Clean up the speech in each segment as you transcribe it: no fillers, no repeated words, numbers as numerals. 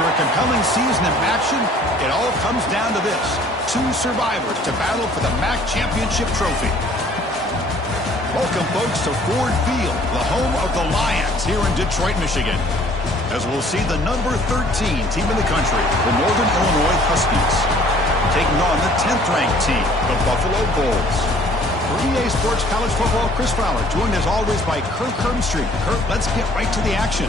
After a compelling season of action, it all comes down to this. 2 survivors to battle for the MAC Championship trophy. Welcome, folks, to Ford Field, the home of the Lions here in Detroit, Michigan. As we'll see the number 13 team in the country, the Northern Illinois Huskies, taking on the 10th-ranked team, the Buffalo Bulls. For EA Sports College Football, Chris Fowler, joined as always by Kurt Kirkstreet. Kurt, let's get right to the action.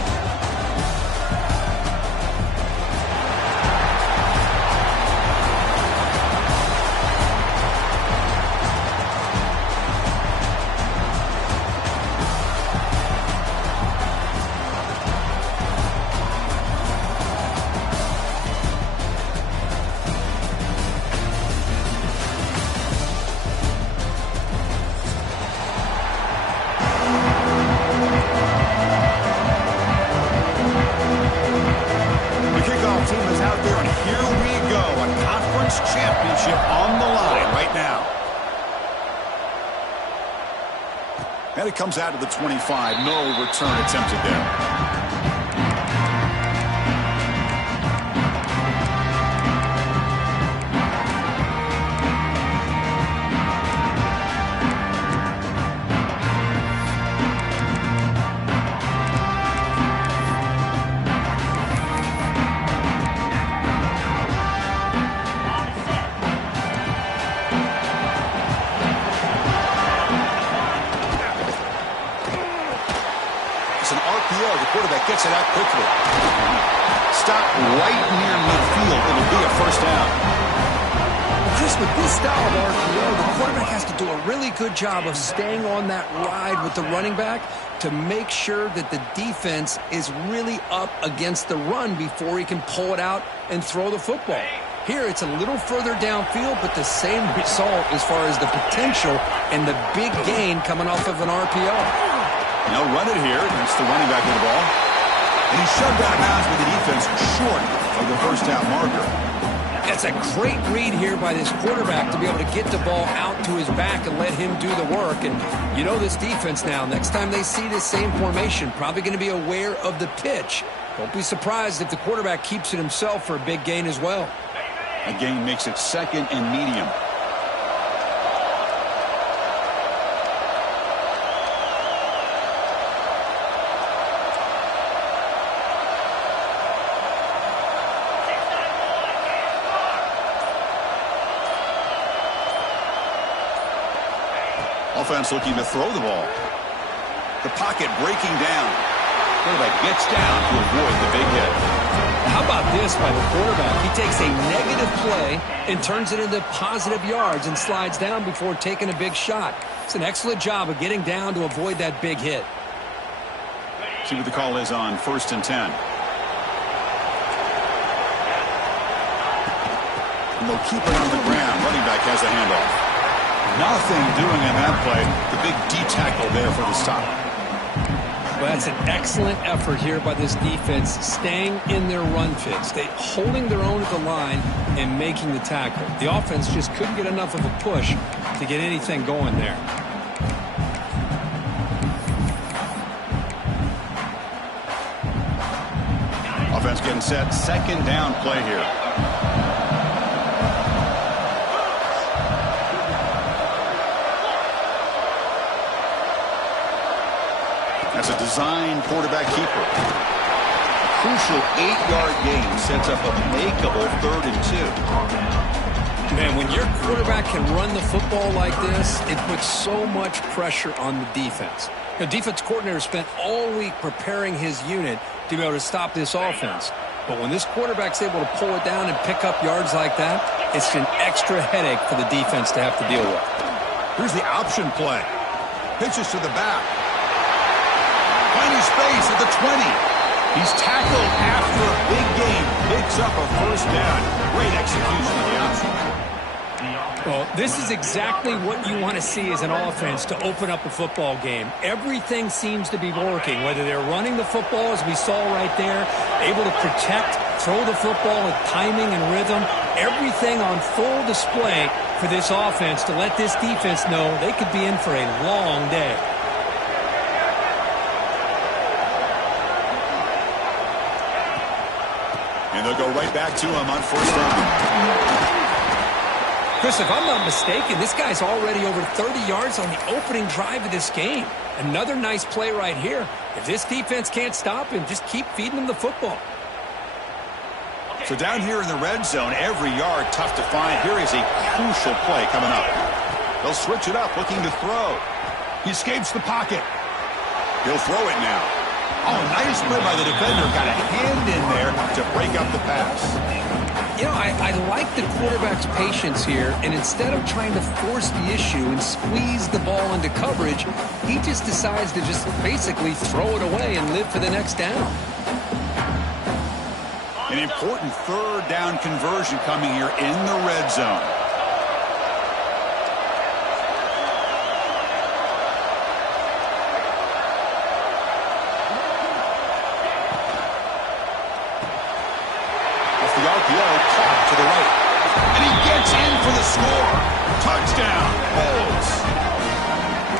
And it comes out of the 25. No return attempted there. The quarterback gets it out quickly. Stop right near midfield. It'll be a first down. Chris, with this style of RPO, the quarterback has to do a really good job of staying on that ride with the running back to make sure that the defense is really up against the run before he can pull it out and throw the football. Here, it's a little further downfield, but the same result as far as the potential and the big gain coming off of an RPO. They'll run it here. That's the running back with the ball. And he's shoved out of bounds with the defense short of the first down marker. That's a great read here by this quarterback to be able to get the ball out to his back and let him do the work. And you know this defense now, next time they see this same formation, probably going to be aware of the pitch. Don't be surprised if the quarterback keeps it himself for a big gain as well. A gain makes it 2nd and medium. Offense looking to throw the ball. The pocket breaking down. Quarterback gets down to avoid the big hit. How about this by the quarterback? He takes a negative play and turns it into positive yards and slides down before taking a big shot. It's an excellent job of getting down to avoid that big hit. See what the call is on 1st and 10. And they'll keep it on the ground. Running back has a handoff. Nothing doing in that play. The big D-tackle there for the stop. Well, that's an excellent effort here by this defense, staying in their run fit, holding their own at the line and making the tackle. The offense just couldn't get enough of a push to get anything going there. Offense getting set. 2nd down play here. That's a design quarterback keeper. A crucial 8-yard gain sets up a makeable 3rd and 2. Man, when your quarterback can run the football like this, it puts so much pressure on the defense. The defense coordinator spent all week preparing his unit to be able to stop this offense. But when this quarterback's able to pull it down and pick up yards like that, it's an extra headache for the defense to have to deal with. Here's the option play. Pitches to the back. Finding space at the 20. He's tackled after a big gain. Picks up a first down. Great execution of the option. Well, this is exactly what you want to see as an offense to open up a football game. Everything seems to be working, whether they're running the football, as we saw right there, able to protect, throw the football with timing and rhythm. Everything on full display for this offense to let this defense know they could be in for a long day. And they'll go right back to him on first down. Chris, if I'm not mistaken, this guy's already over 30 yards on the opening drive of this game. Another nice play right here. If this defense can't stop him, just keep feeding him the football. So down here in the red zone, every yard tough to find. Here is a crucial play coming up. They'll switch it up, looking to throw. He escapes the pocket. He'll throw it now. Oh, nice play by the defender. Got a hand in there to break up the pass. You know, I like the quarterback's patience here, and instead of trying to force the issue and squeeze the ball into coverage, he just decides to just basically throw it away and live for the next down. An important third down conversion coming here in the red zone. Off the RPO, caught to the right. And he gets in for the score. Touchdown, Bulls.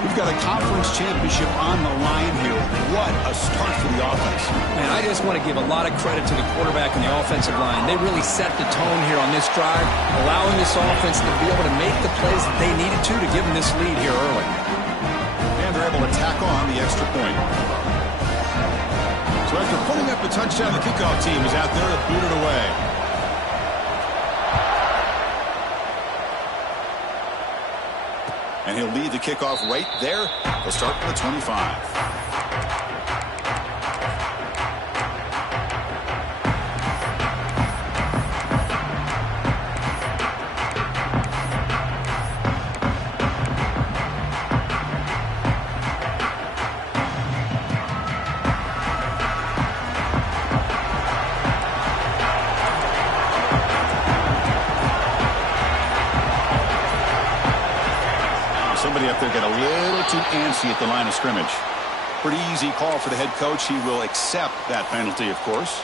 We've got a conference championship on the line here. What a start for the offense. Man, I just want to give a lot of credit to the quarterback and the offensive line. They really set the tone here on this drive, allowing this offense to be able to make the plays that they needed to give them this lead here early. And they're able to tack on the extra point. So after putting up a touchdown, the kickoff team is out there to boot it away. And he'll lead the kickoff right there. They'll start from the 25. Somebody up there got a little too antsy at the line of scrimmage. Pretty easy call for the head coach. He will accept that penalty, of course.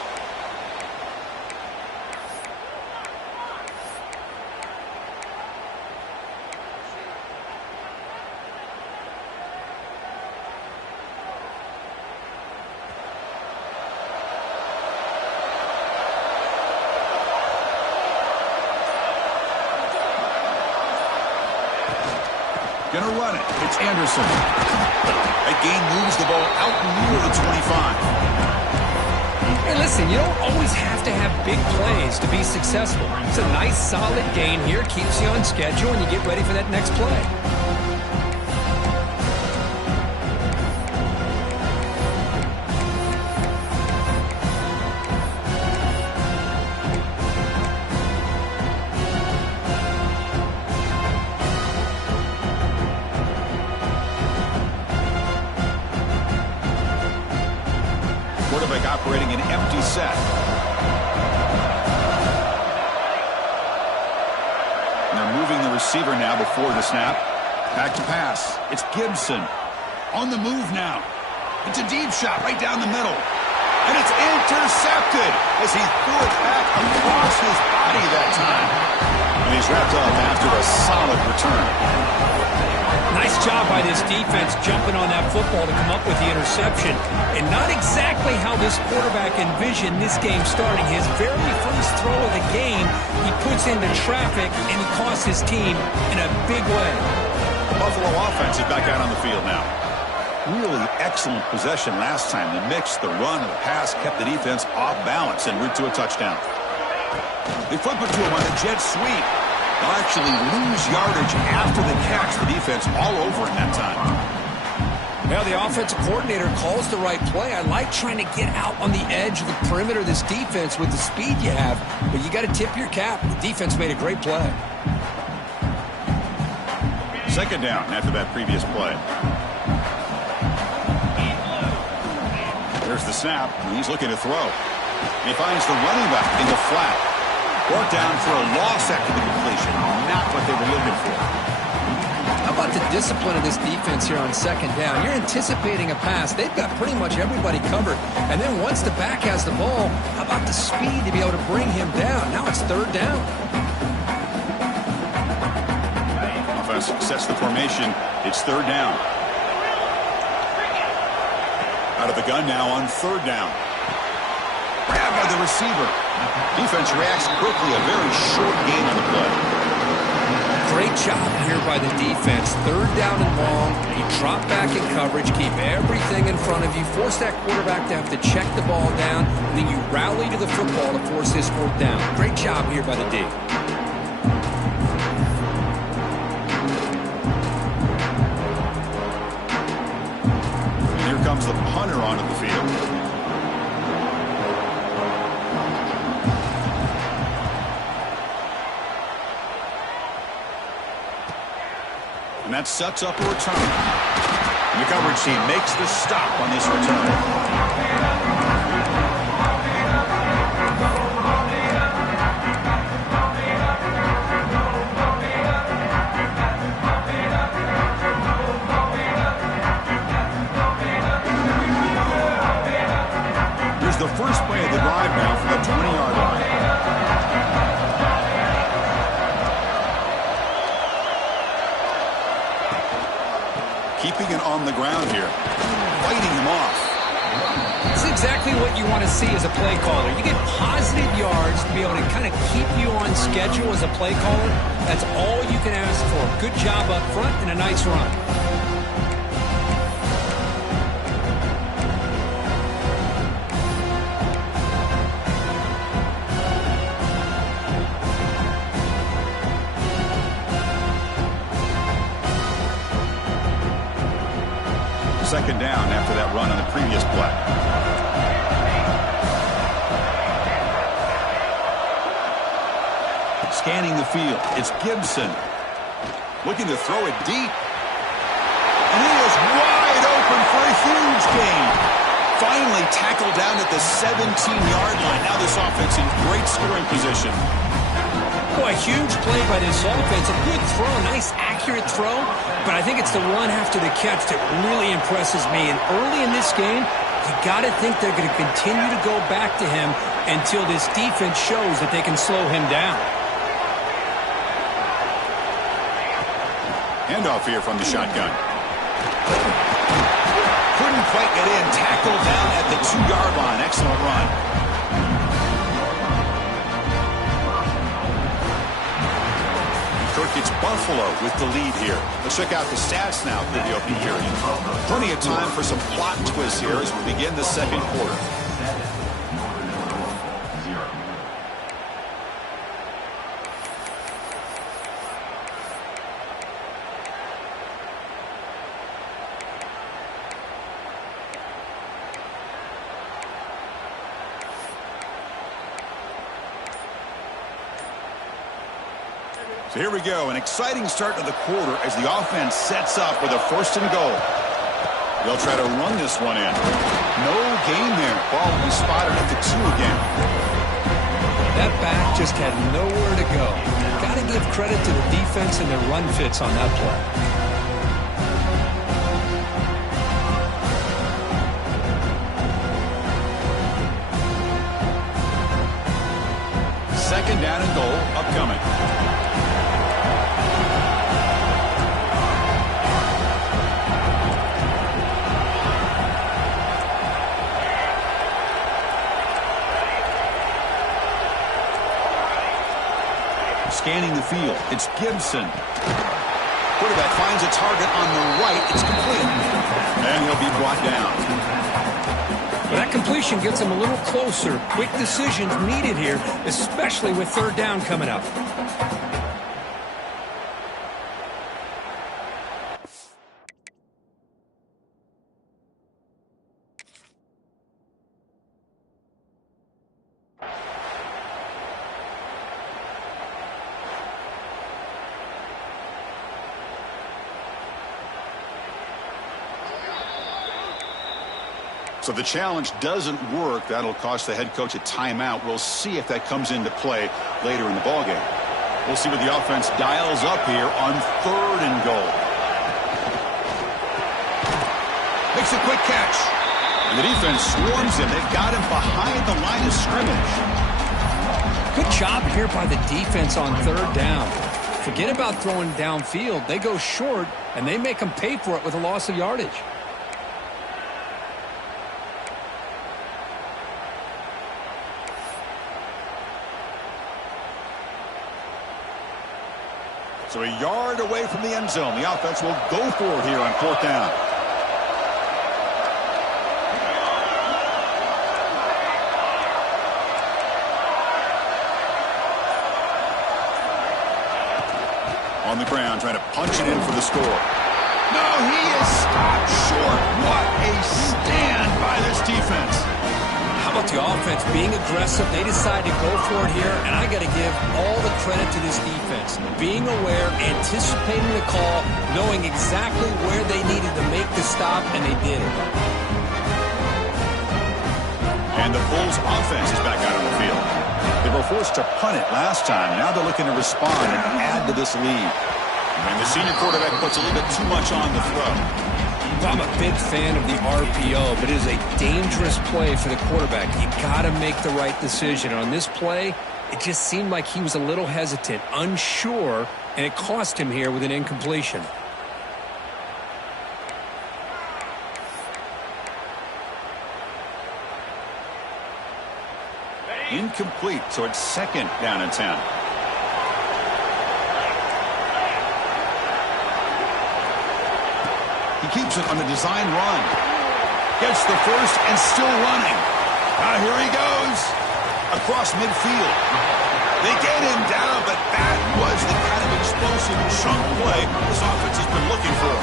Gonna run it. It's Anderson. That gain moves the ball out near the 25. Hey, listen, you don't always have to have big plays to be successful. It's a nice, solid gain here. Keeps you on schedule, and you get ready for that next play. Quarterback operating an empty set. And they're moving the receiver now before the snap. Back to pass. It's Gibson. On the move now. It's a deep shot right down the middle. And it's intercepted as he threw it back across his body that time. And he's wrapped up after a solid return. Nice job by this defense jumping on that football to come up with the interception. And not exactly how this quarterback envisioned this game starting. His very first throw of the game, he puts into traffic, and he costs his team in a big way. The Buffalo offense is back out on the field now. Really excellent possession last time. The mix, the run, and the pass kept the defense off balance en route to a touchdown. They flip it to him on the jet sweep. They'll actually lose yardage after the catch. The defense all over in that time. Well, the offensive coordinator calls the right play. I like trying to get out on the edge of the perimeter of this defense with the speed you have, but you got to tip your cap. The defense made a great play. Second down after that previous play. There's the snap. He's looking to throw. He finds the running back in the flat. Brought down for a loss after the completion. Not what they were looking for. How about the discipline of this defense here on second down? You're anticipating a pass. They've got pretty much everybody covered. And then once the back has the ball, how about the speed to be able to bring him down? Now it's third down. Offense sets the formation. It's third down. Out of the gun now on third down. Grabbed by the the receiver. Defense reacts quickly. A very short gain on the play. Great job here by the defense. Third down and long. You drop back in coverage, keep everything in front of you, force that quarterback to have to check the ball down, and then you rally to the football to force this fourth down. Great job here by the D. And here comes the punter onto the field. And that sets up a return. And the coverage team makes the stop on this return. Here's the first play of the drive now from the 20-yard line. Keeping it on the ground here. Fighting him off. That's exactly what you want to see as a play caller. You get positive yards to be able to kind of keep you on schedule as a play caller. That's all you can ask for. Good job up front and a nice run. Second down after that run on the previous play. Scanning the field. It's Gibson. Looking to throw it deep. And he is wide open for a huge gain. Finally tackled down at the 17-yard line. Now this offense in great scoring position. Oh, a huge play by this offense. A good throw, nice accurate throw. But I think it's the run after the catch that really impresses me. And early in this game, you got to think they're going to continue to go back to him until this defense shows that they can slow him down. Handoff here from the shotgun. Couldn't quite get in. Tackled down at the 2-yard line. Excellent run. It's Buffalo with the lead here. Let's check out the stats now through the opening period. Plenty of time for some plot twists here as we begin the second quarter. So here we go, an exciting start to the quarter as the offense sets up with a 1st and goal. They'll try to run this one in. No gain there. Ball will be spotted at the 2 again. That back just had nowhere to go. Got to give credit to the defense and their run fits on that play. Second down and goal upcoming. Scanning the field. It's Gibson. Quarterback finds a target on the right. It's complete. And he'll be brought down. Well, that completion gets him a little closer. Quick decisions needed here, especially with 3rd down coming up. So if the challenge doesn't work, that'll cost the head coach a timeout. We'll see if that comes into play later in the ballgame. We'll see what the offense dials up here on 3rd and goal. Makes a quick catch. And the defense swarms him. They've got him behind the line of scrimmage. Good job here by the defense on 3rd down. Forget about throwing downfield. They go short, and they make them pay for it with a loss of yardage. So a yard away from the end zone. The offense will go for it here on 4th down. On the ground, trying to punch it in for the score. No, he is stopped short. What a stand by this defense. How about the offense being aggressive? They decide to go for it here, and I got to give all the credit to this defense. Being aware, anticipating the call, knowing exactly where they needed to make the stop, and they did it. And the Bulls offense is back out on the field. They were forced to punt it last time. Now they're looking to respond and add to this lead. And the senior quarterback puts a little bit too much on the throw. I'm a big fan of the RPO, but it is a dangerous play for the quarterback. You got to make the right decision. On this play, it just seemed like he was a little hesitant, unsure, and it cost him here with an incompletion. Incomplete, so it's 2nd down and 10. He keeps it on the design run. Gets the first and still running. Here he goes. Across midfield. They get him down, but that was the kind of explosive chunk play this offense has been looking for.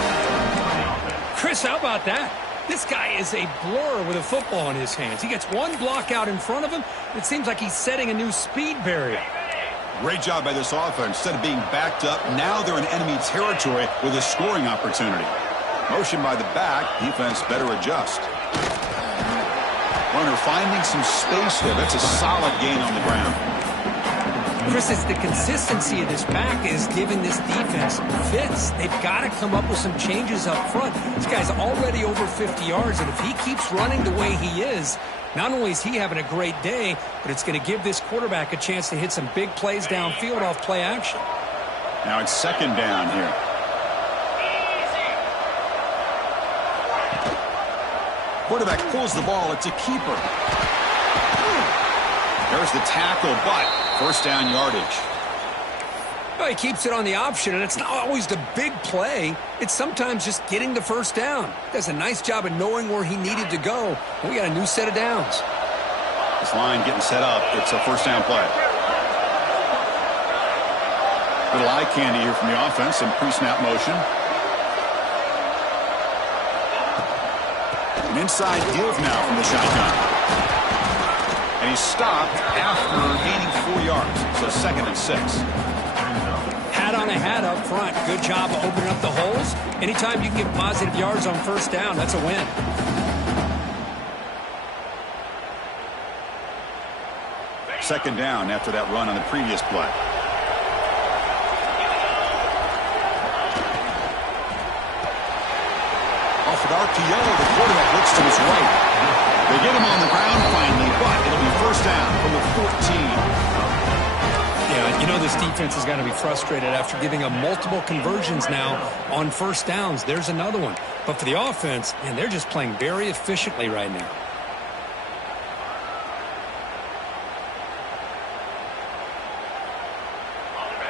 Chris, how about that? This guy is a blur with a football in his hands. He gets one block out in front of him. It seems like he's setting a new speed barrier. Great job by this offense. Instead of being backed up, now they're in enemy territory with a scoring opportunity. Motion by the back. Defense better adjust. Runner finding some space there. That's a solid gain on the ground. Chris, it's the consistency of this back is giving this defense fits. They've got to come up with some changes up front. This guy's already over 50 yards, and if he keeps running the way he is, not only is he having a great day, but it's going to give this quarterback a chance to hit some big plays downfield off play action. Now it's 2nd down here. Quarterback pulls the ball. It's a keeper. There's the tackle, but 1st down yardage. Well, he keeps it on the option, and it's not always the big play. It's sometimes just getting the 1st down. Does a nice job of knowing where he needed to go. We got a new set of downs. This line getting set up. It's a 1st down play. Little eye candy here from the offense. Some pre-snap motion. An inside give now from the shotgun. And he's stopped after gaining 4 yards. So 2nd and 6. Hat on a hat up front. Good job of opening up the holes. Anytime you can get positive yards on 1st down, that's a win. Second down after that run on the previous play. Off an RPO, the quarterback looks to his right. They get him on the ground finally, but it'll be 1st down from the 14. Yeah, you know this defense has got to be frustrated after giving up multiple conversions now on 1st downs. There's another one. But for the offense, man, they're just playing very efficiently right now.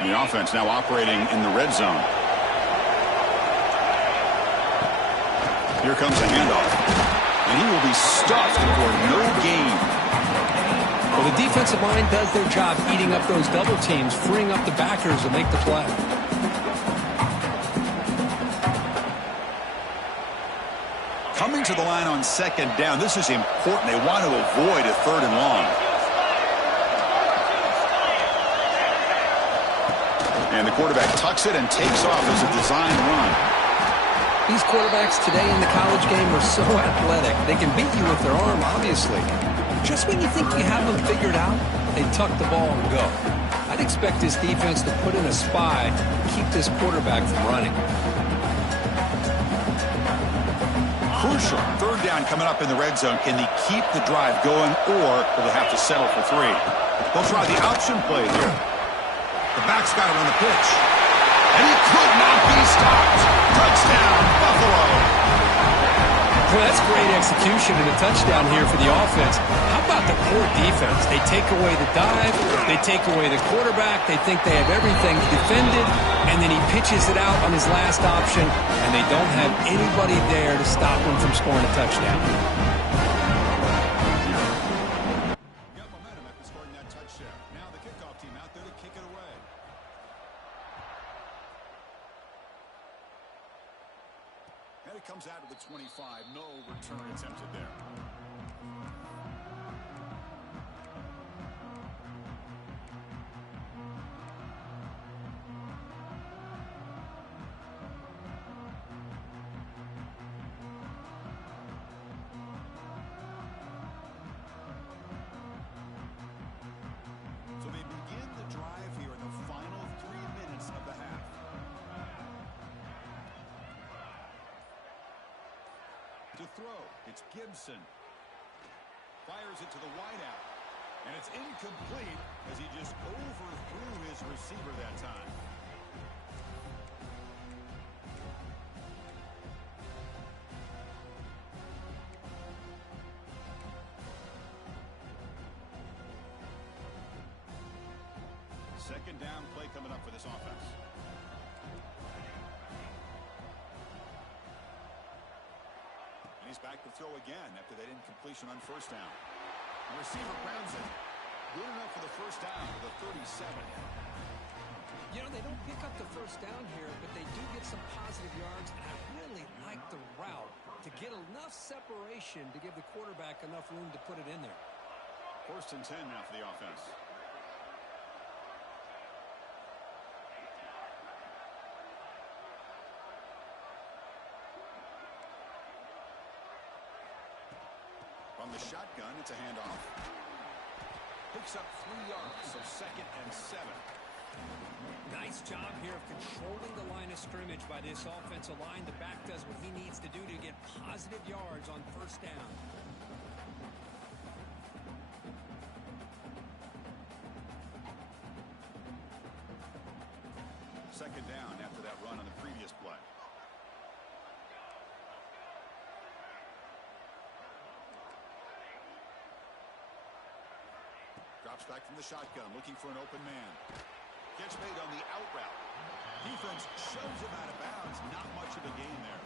The offense now operating in the red zone. Here comes a handoff. And he will be stuffed for no gain. Well, the defensive line does their job eating up those double teams, freeing up the backers to make the play. Coming to the line on 2nd down. This is important. They want to avoid a 3rd and long. And the quarterback tucks it and takes off as a design run. These quarterbacks today in the college game are so athletic. They can beat you with their arm, obviously. Just when you think you have them figured out, they tuck the ball and go. I'd expect this defense to put in a spy and keep this quarterback from running. Crucial. 3rd down coming up in the red zone. Can they keep the drive going, or will they have to settle for 3? They'll try the option play here. The back's got it on the pitch. And he could not be stopped. Touchdown, Buffalo. Well, that's great execution and a touchdown here for the offense. How about the poor defense? They take away the dive, they take away the quarterback, they think they have everything defended, and then he pitches it out on his last option, and they don't have anybody there to stop him from scoring a touchdown. Got momentum after scoring that touchdown. Now the kickoff team out there to kick it away. And it comes out to the 25. No return attempted there. So they begin the drive here in the final 3 minutes of the half. To throw, it's Gibson. Fires it to the wideout. And it's incomplete as he just overthrew his receiver that time. Second down play coming up for this offense. And he's back to throw again after that incompletion on first down. The receiver grounds it. Good enough for the first down to the 37. You know, they don't pick up the first down here, but they do get some positive yards, and I really like the route to get enough separation to give the quarterback enough room to put it in there. First and 10 now for the offense. From the shotgun, it's a handoff. Picks up 3 yards, so second and 7. Nice job here of controlling the line of scrimmage by this offensive line. The back does what he needs to do to get positive yards on first down. Second down after that run on the previous play. Drops back from the shotgun, looking for an open man. Gets made on the out route. Defense shoves him out of bounds. Not much of a gain there.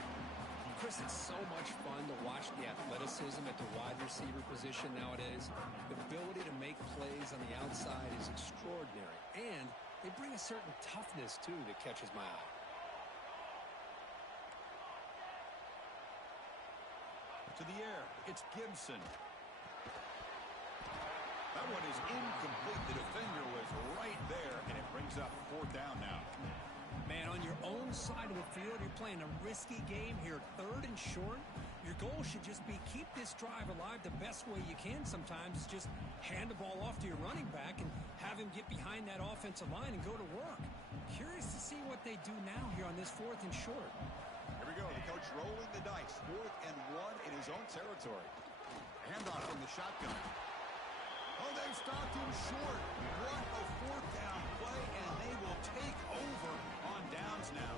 Chris, it's so much fun to watch the athleticism at the wide receiver position nowadays. The ability to make plays on the outside is extraordinary. And they bring a certain toughness, too, that catches my eye. To the air, it's Gibson. That one is incomplete. The defender was right there, and it brings up fourth down now. Man, on your own side of the field, you're playing a risky game here. Third and short. Your goal should just be keep this drive alive the best way you can sometimes. Is just hand the ball off to your running back and have him get behind that offensive line and go to work. Curious to see what they do now here on this fourth and short. Here we go. The coach rolling the dice. 4th and 1 in his own territory. Handoff from the shotgun. Oh, they've stopped him short. What a 4th down play, and they will take over on downs now.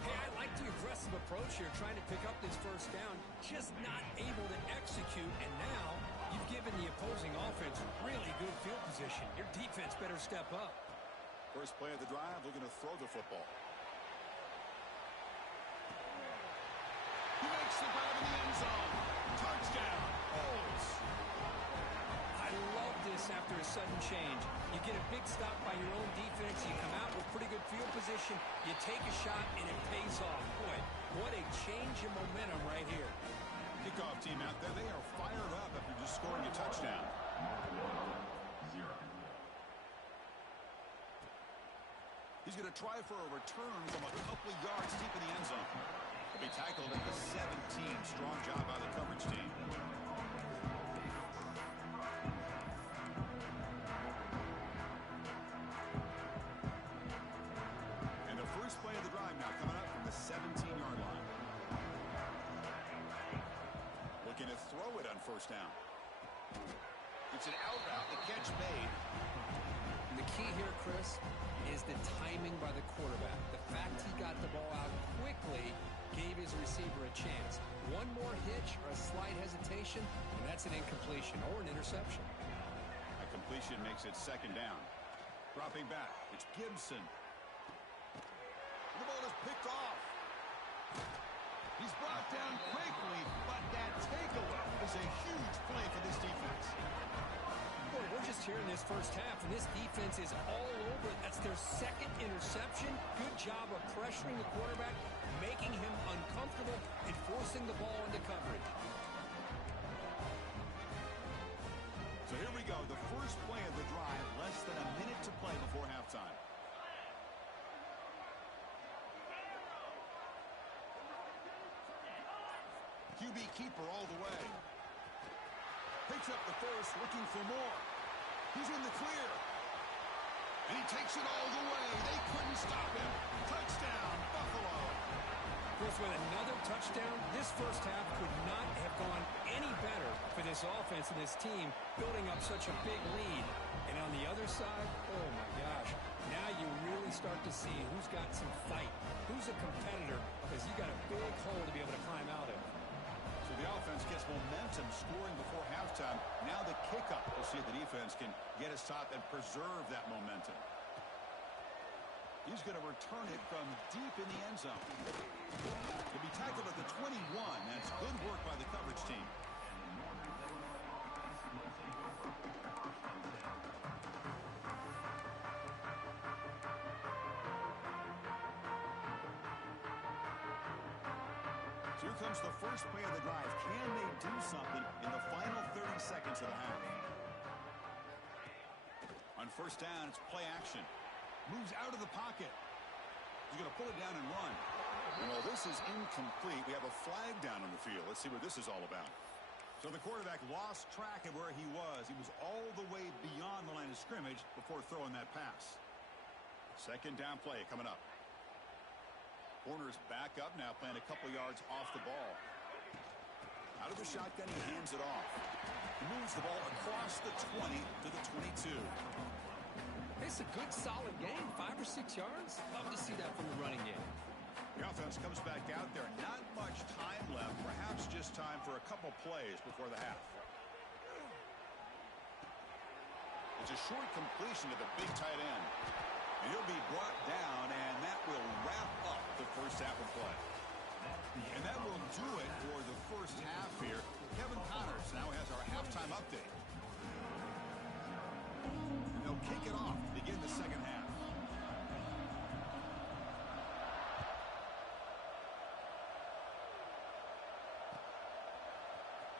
Hey, I like the aggressive approach here, trying to pick up this first down, just not able to execute, and now you've given the opposing offense really good field position. Your defense better step up. First play of the drive, looking to throw the football. He makes the grab in the end zone. Touchdown. Olds. I love this after a sudden change. You get a big stop by your own defense. You come out with pretty good field position. You take a shot, and it pays off. Boy, what a change in momentum right here. Kickoff team out there. They are fired up after just scoring a touchdown. He's going to try for a return from a couple of yards deep in the end zone. He'll be tackled at the 17. Strong job by the coverage team. And the first play of the drive now coming up from the 17-yard line. Looking to throw it on first down. It's an out route. The catch made. And the key here, Chris, is the timing by the quarterback. The fact he got the ball out quickly gave his receiver a chance. One more hitch or a slight hesitation, and that's an incompletion or an interception. A completion makes it second down. Dropping back, it's Gibson. The ball is picked off. He's brought down quickly, but that takeaway is a huge play for this defense. Boy, we're just here in this first half, and this defense is all over it. That's their second interception. Good job of pressuring the quarterback, making him uncomfortable, and forcing the ball into coverage. So here we go, the first play of the drive, less than a minute to play before halftime. QB keeper all the way. Picks up the first, looking for more. He's in the clear. And he takes it all the way. They couldn't stop him. Touchdown, Buffalo. With another touchdown, this first half could not have gone any better for this offense and this team, building up such a big lead. And on the other side, oh my gosh, now you really start to see who's got some fight, who's a competitor, because you got a big hole to be able to climb out of. So the offense gets momentum scoring before halftime. Now the kickoff. We'll see if the defense can get a stop and preserve that momentum. He's going to return it from deep in the end zone. He'll be tackled at the 21. That's good work by the coverage team. So here comes the first play of the drive. Can they do something in the final 30 seconds of the half? On first down, it's play action. Moves out of the pocket. He's going to pull it down and run. Well, this is incomplete. We have a flag down on the field. Let's see what this is all about. So the quarterback lost track of where he was. He was all the way beyond the line of scrimmage before throwing that pass. Second down play coming up. Corner's back up now, playing a couple yards off the ball. Out of the shotgun, he hands it off. He moves the ball across the 20 to the 22. It's a good, solid game. 5 or 6 yards. Love to see that from the running game. The offense comes back out there. Not much time left. Perhaps just time for a couple plays before the half. It's a short completion to the big tight end. And he'll be brought down, and that will wrap up the first half of play. And that will do it for the first half here. Kevin Connors now has our halftime update. They'll kick it off to begin the second half.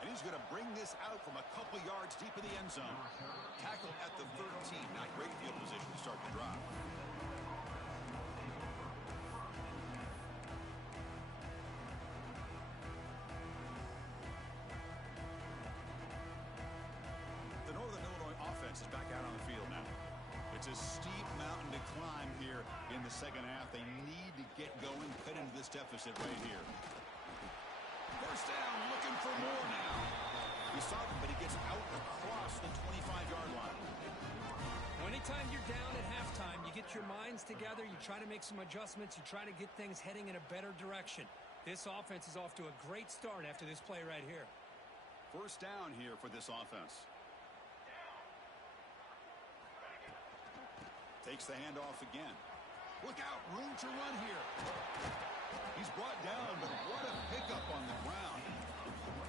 And he's going to bring this out from a couple yards deep in the end zone. Tackle at the 13. Not great field position to start the drive. The Northern Illinois offense is back out on the field now. It's a steep mountain to climb here in the second half. They need to get going, cut into this deficit right here. First down, looking for more now. He saw it, but he gets out across the 25-yard line. Anytime you're down at halftime, you get your minds together, you try to make some adjustments, you try to get things heading in a better direction. This offense is off to a great start after this play right here. First down here for this offense. Takes the handoff again. Look out, room to run here. He's brought down, but what a pickup on the ground.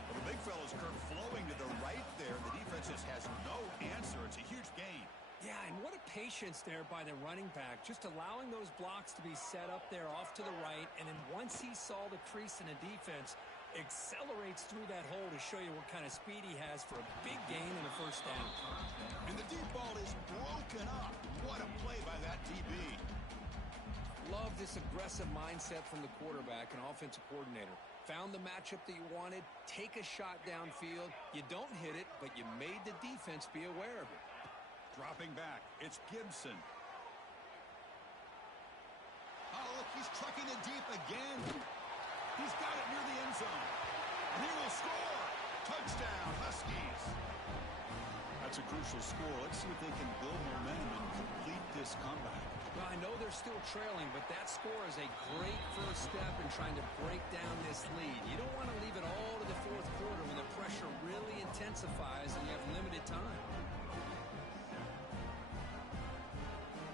Well, the big fella's Kirk flowing to the right there. The defense just has no answer. It's a huge gain. Yeah, and what a patience there by the running back, just allowing those blocks to be set up there off to the right, and then once he saw the crease in the defense, accelerates through that hole to show you what kind of speed he has for a big gain and a first down. And the deep ball is broken up. What a play by that DB. Love this aggressive mindset from the quarterback and offensive coordinator. Found the matchup that you wanted, take a shot downfield. You don't hit it, but you made the defense be aware of it. Dropping back, it's Gibson. Oh, look, he's trucking it deep again. He's got it near the end zone. And he will score. Touchdown, Huskies. That's a crucial score. Let's see if they can build momentum and complete this comeback. Well, I know they're still trailing, but that score is a great first step in trying to break down this lead. You don't want to leave it all to the fourth quarter when the pressure really intensifies and you have limited time.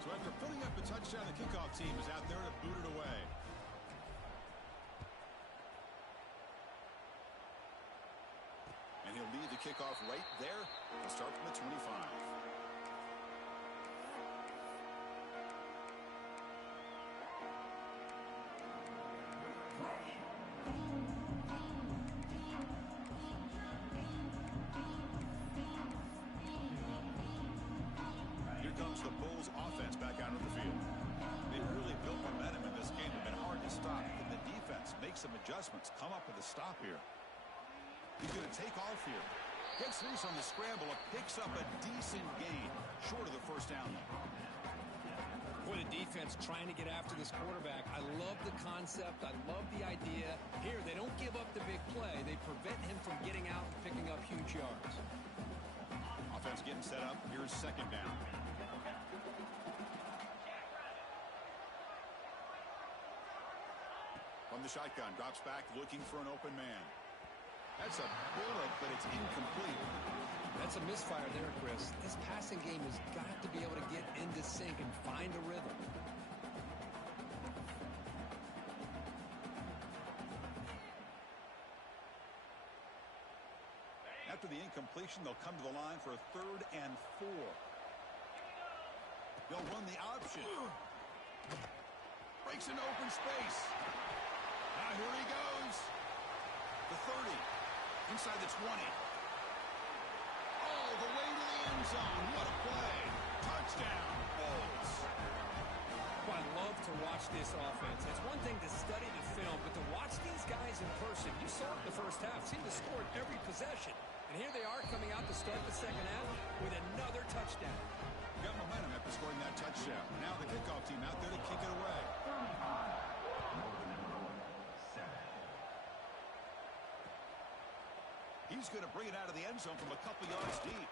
So after putting up a touchdown, the kickoff team is out there to boot it away. And he'll lead the kickoff right there. He'll start from the 25. Here comes the Bulls offense back out of the field. They've really built momentum in this game. They've been hard to stop. Can the defense make some adjustments, come up with a stop here? He's going to take off here. Gets loose on the scramble and picks up a decent gain. Short of the first down. Boy, the defense trying to get after this quarterback. I love the concept. I love the idea. Here, they don't give up the big play. They prevent him from getting out and picking up huge yards. Offense getting set up. Here's second down. From the shotgun, drops back looking for an open man. That's a bullet, but it's incomplete. That's a misfire there, Chris. This passing game has got to be able to get into sync and find a rhythm. After the incompletion, they'll come to the line for a 3rd and 4. They'll run the option. Breaks into open space. Now here he goes. The 30. Inside the 20. All the way to the end zone. What a play. Touchdown, Bulls. Well, I love to watch this offense. It's one thing to study the film, but to watch these guys in person, you saw it in the first half, seemed to score every possession. And here they are coming out to start the second half with another touchdown. Got momentum after scoring that touchdown. Now the kickoff team out there to kick it away. He's going to bring it out of the end zone from a couple yards deep.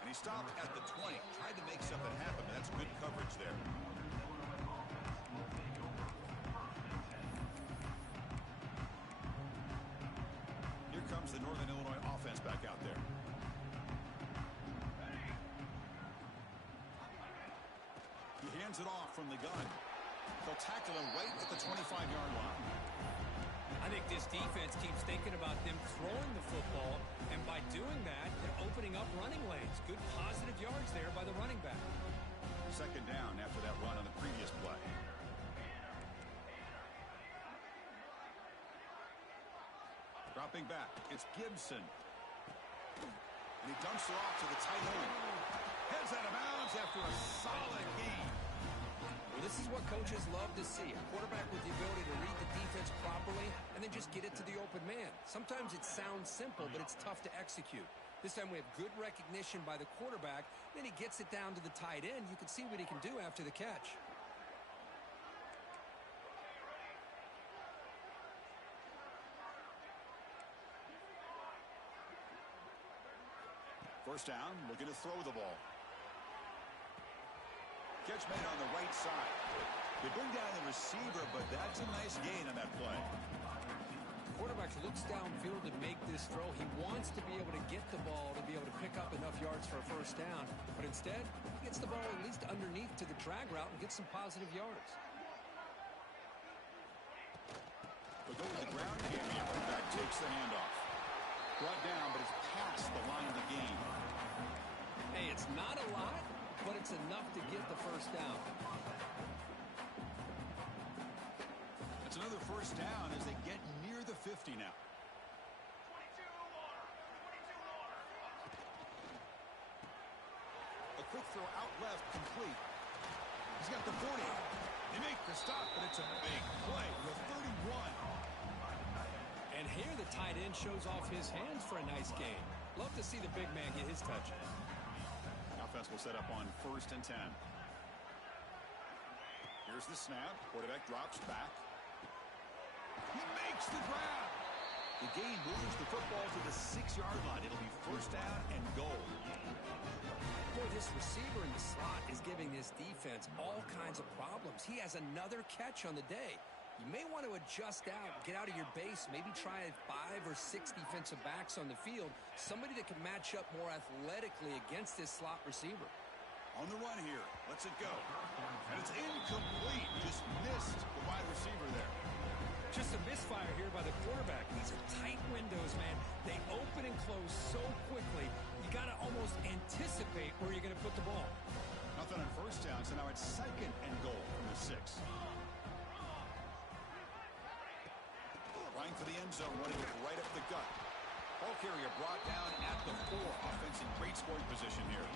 And he stopped at the 20. Tried to make something happen, but that's good coverage there. Here comes the Northern Illinois offense back out there. He hands it off from the gun. They'll tackle him right at the 25-yard line. I think this defense keeps thinking about them throwing the football, and by doing that, they're opening up running lanes. Good positive yards there by the running back. Second down after that run on the previous play. Dropping back, it's Gibson. And he dumps it off to the tight end. Heads out of bounds after a solid gain. Well, this is what coaches love to see. A quarterback with the ability to read the defense properly and then just get it to the open man. Sometimes it sounds simple, but it's tough to execute. This time we have good recognition by the quarterback. Then he gets it down to the tight end. You can see what he can do after the catch. First down, looking to throw the ball. Catch made on the right side. They bring down the receiver, but that's a nice gain on that play. The quarterback looks downfield to make this throw. He wants to be able to get the ball to be able to pick up enough yards for a first down. But instead, he gets the ball at least underneath to the drag route and gets some positive yards. They'll go with the ground game here. Back takes the handoff. Brought down, but it's past the line of the game. Hey, it's not a lot, but it's enough to get the first down. It's another first down as they get near the 50 now. 22 more. A quick throw out left, complete. He's got the 40. They make the stop, but it's a big play with 31. And here the tight end shows off his hands for a nice gain. Love to see the big man get his touches. Offense will set up on 1st and 10. Here's the snap. Quarterback drops back. He makes the grab. The gain moves the football to the 6-yard line. It'll be first down and goal. Boy, this receiver in the slot is giving this this defense all kinds of problems. He has another catch on the day. You may want to adjust out, get out of your base, maybe try 5 or 6 defensive backs on the field, somebody that can match up more athletically against this slot receiver. On the run here. Lets it go. And it's incomplete. Just missed the wide receiver there. Just a misfire here by the quarterback. These are tight windows, man. They open and close so quickly, you got to almost anticipate where you're going to put the ball. Nothing on first down, so now it's 2nd and goal from the 6. Trying for the end zone, running it right up the gut. Ball carrier brought down at the 4. Offense in great scoring position here.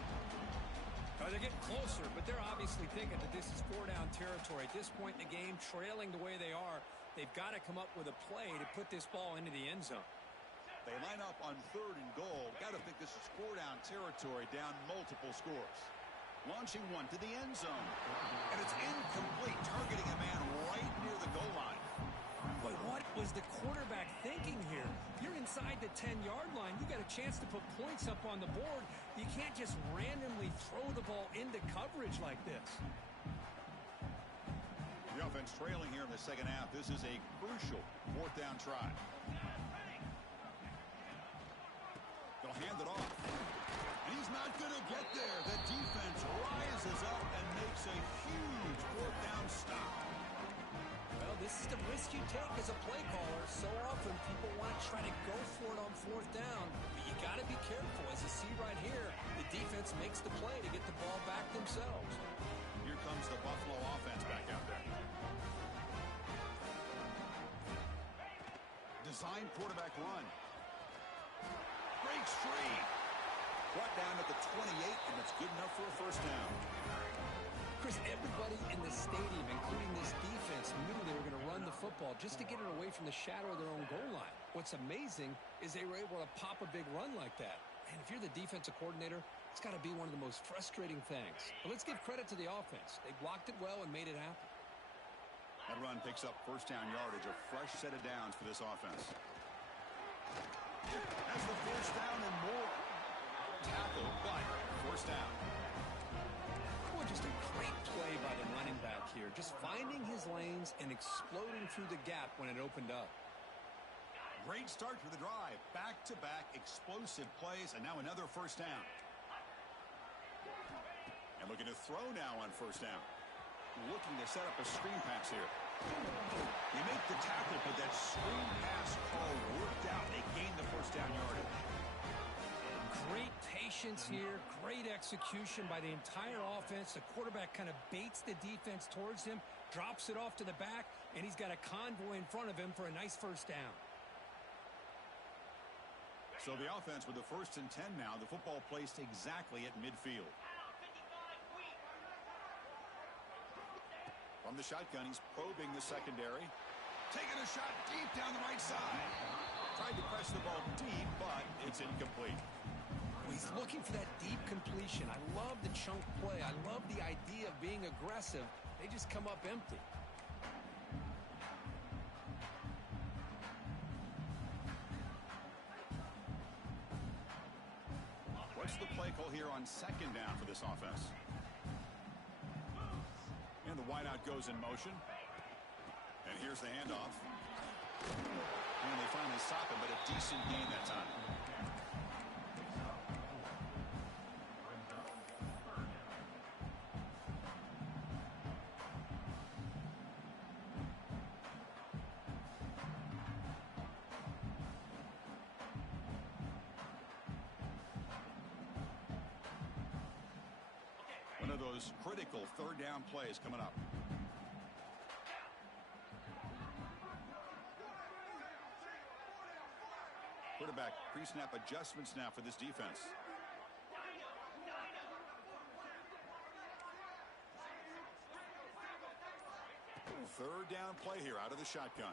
They're getting closer, but they're obviously thinking that this is 4-down territory. At this point in the game, trailing the way they are, they've got to come up with a play to put this ball into the end zone. They line up on 3rd and goal. Got to think this is 4-down territory, down multiple scores. Launching one to the end zone. And it's incomplete, targeting a man right near the goal line. But what was the quarterback thinking here? You're inside the 10-yard line. You got a chance to put points up on the board. You can't just randomly throw the ball into coverage like this. The offense trailing here in the second half. This is a crucial 4th down try. They'll hand it off. And he's not going to get there. The defense rises up and makes a huge 4th down stop. Well, this is the risk you take as a play caller. So often people want to try to go for it on 4th down, but you got to be careful. As you see right here, the defense makes the play to get the ball back themselves. Here comes the Buffalo offense back out there. Design quarterback run. Breaks free. Brought down at the 28, and that's good enough for a 1st down. Chris, everybody in the stadium, including this defense, knew they were going to run the football just to get it away from the shadow of their own goal line. What's amazing is they were able to pop a big run like that. And if you're the defensive coordinator, it's got to be one of the most frustrating things. But let's give credit to the offense. They blocked it well and made it happen. That run picks up 1st down yardage, a fresh set of downs for this offense. That's the 1st down and more. Tackle, but 1st down. Just a great play by the running back here. Just finding his lanes and exploding through the gap when it opened up. Great start for the drive. Back-to-back explosive plays, and now another 1st down. And looking to throw now on 1st down. Looking to set up a screen pass here. They make the tackle, but that screen pass call worked out. They gain the 1st down yardage. Great patience here, great execution by the entire offense. The quarterback kind of baits the defense towards him, drops it off to the back, and he's got a convoy in front of him for a nice 1st down. So the offense with the 1st and 10 now, the football placed exactly at midfield. From the shotgun, he's probing the secondary. Taking a shot deep down the right side. Tried to press the ball deep, but it's incomplete. He's looking for that deep completion. I love the chunk play. I love the idea of being aggressive. They just come up empty. What's the play call here on 2nd down for this offense? And the wideout goes in motion. And here's the handoff. And they finally stop him, but a decent gain that time. One of those critical 3rd down plays coming up. Quarterback pre-snap adjustments now for this defense. 3rd down play here out of the shotgun.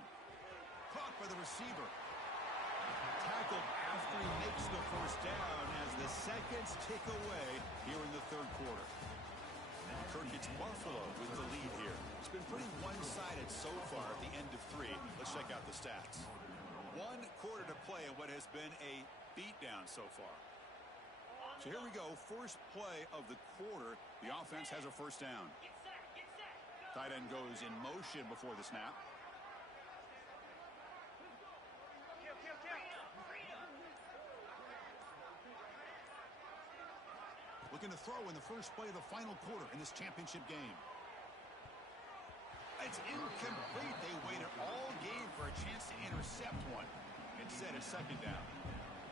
Caught by the receiver. Tackled after he makes the 1st down as the seconds tick away here in the 3rd quarter. Kirk, it's Buffalo with the lead here. It's been pretty one-sided so far at the end of 3. Let's check out the stats. 1 quarter to play in what has been a beatdown so far. So here we go, first play of the quarter. The offense has a first down. Get set, get set. Go. Tight end goes in motion before the snap. Looking to throw in the first play of the final quarter in this championship game. It's incomplete. They waited all game for a chance to intercept one. Instead, it's second down.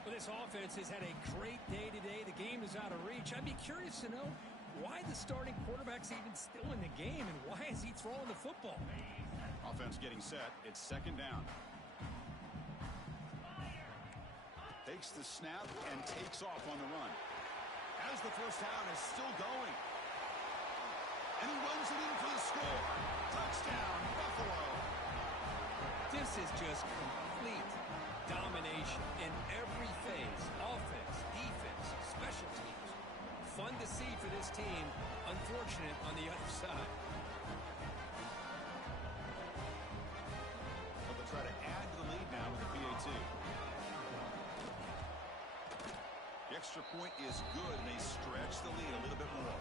Well, this offense has had a great day today. The game is out of reach. I'd be curious to know why the starting quarterback's even still in the game and why is he throwing the football? Offense getting set. It's second down. Takes the snap and takes off on the run. As the first down is still going. And he runs it in for the score. Touchdown, Buffalo. This is just complete domination in every phase. Offense, defense, special teams. Fun to see for this team. Unfortunate on the other side. So they'll try to add to the lead now with the PAT. The extra point is good, and they stretch the lead a little bit more.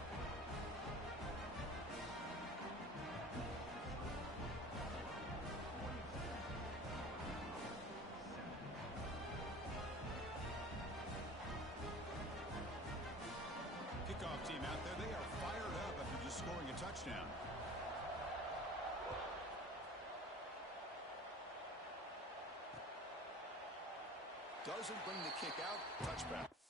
Kickoff team out there, they are fired up after just scoring a touchdown. Doesn't bring the kick out. Touchback.